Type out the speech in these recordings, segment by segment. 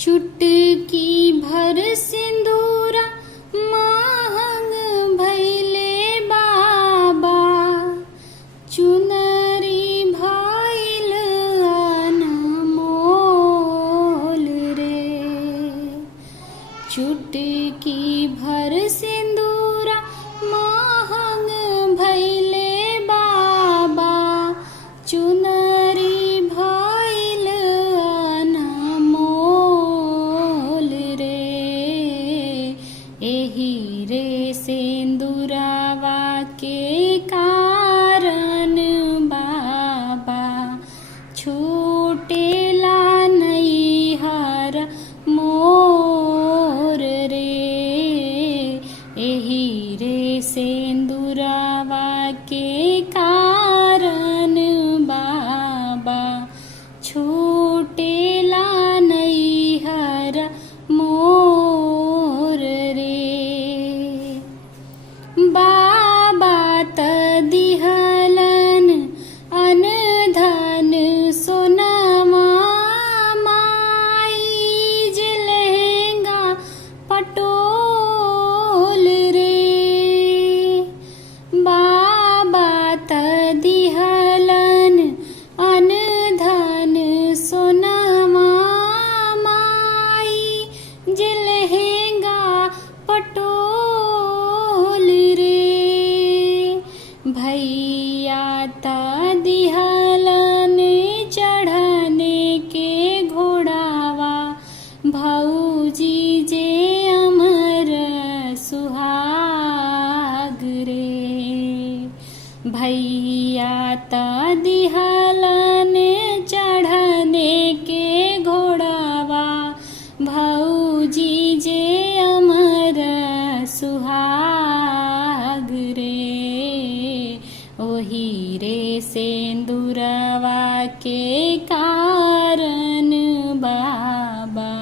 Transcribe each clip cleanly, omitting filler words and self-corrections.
चुटकी भर सिंदूरा महंग भैले बाबा, चुनरी भइल अनमोल रे। चुटकी भर सिंदूरा महंग भैले बाबा, चुनरी भइल अनमोल रे। एही रे सिंदूरवा के कारण बाबा, छूटेला नैहर मोर रे। एही रे सिंदूरवा के कारण बाबा, छूटेला नैहर मोर रे। बाबा त दिहलन अनधन सोनमा, माई जे लहंगा पटोल रे। बाबा त दिहलन अनधन सोनमा, माई जे लहंगा पटोल रे। भैया त दिहलन चढ़ने के घोड़ावा, भौजी जे अमर सुहाग रे। भैया त दिहलन चढ़ने के घोड़ावा, भौजी जे अमर सुहाग रे। ओही रे सिंदूरवा के कारण बाबा,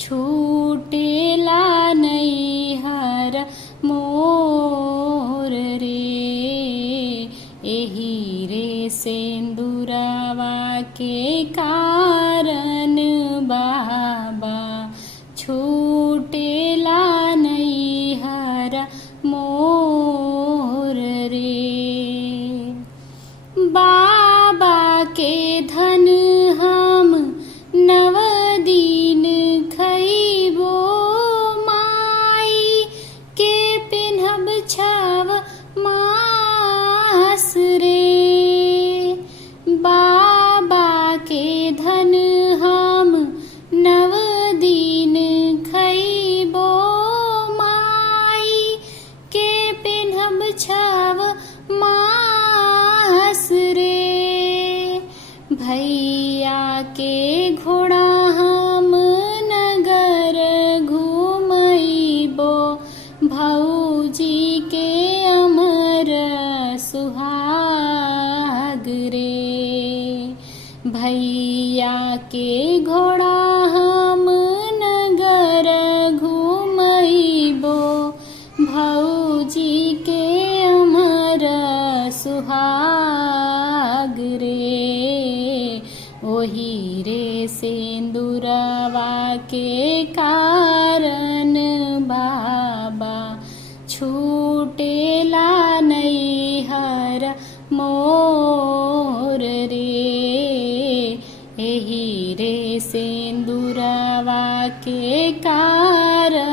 छूटेला नैहर मोर रे। एही रे सिंदूरवा के कारण बाबा, छूटेला नैहर मोर रे। बाबा के धन हम नव दिन खइबो, माई के पिन्हब छव मास रे। बाबा के धन हम नव दिन खइबो, माई के पिन्हब छव मास रे। भैया के घोड़ा हम नगर घुमइबो, भौजी के अमर सुहाग रे। भैया के घोड़ा हम नगर घुमइबो, भौजी के अमर सुहाग रे। ओही रे सिंदूरवा के कारण बाबा, छूटेला नैहर मोर रे। एही रे सिंदूरवा के कारण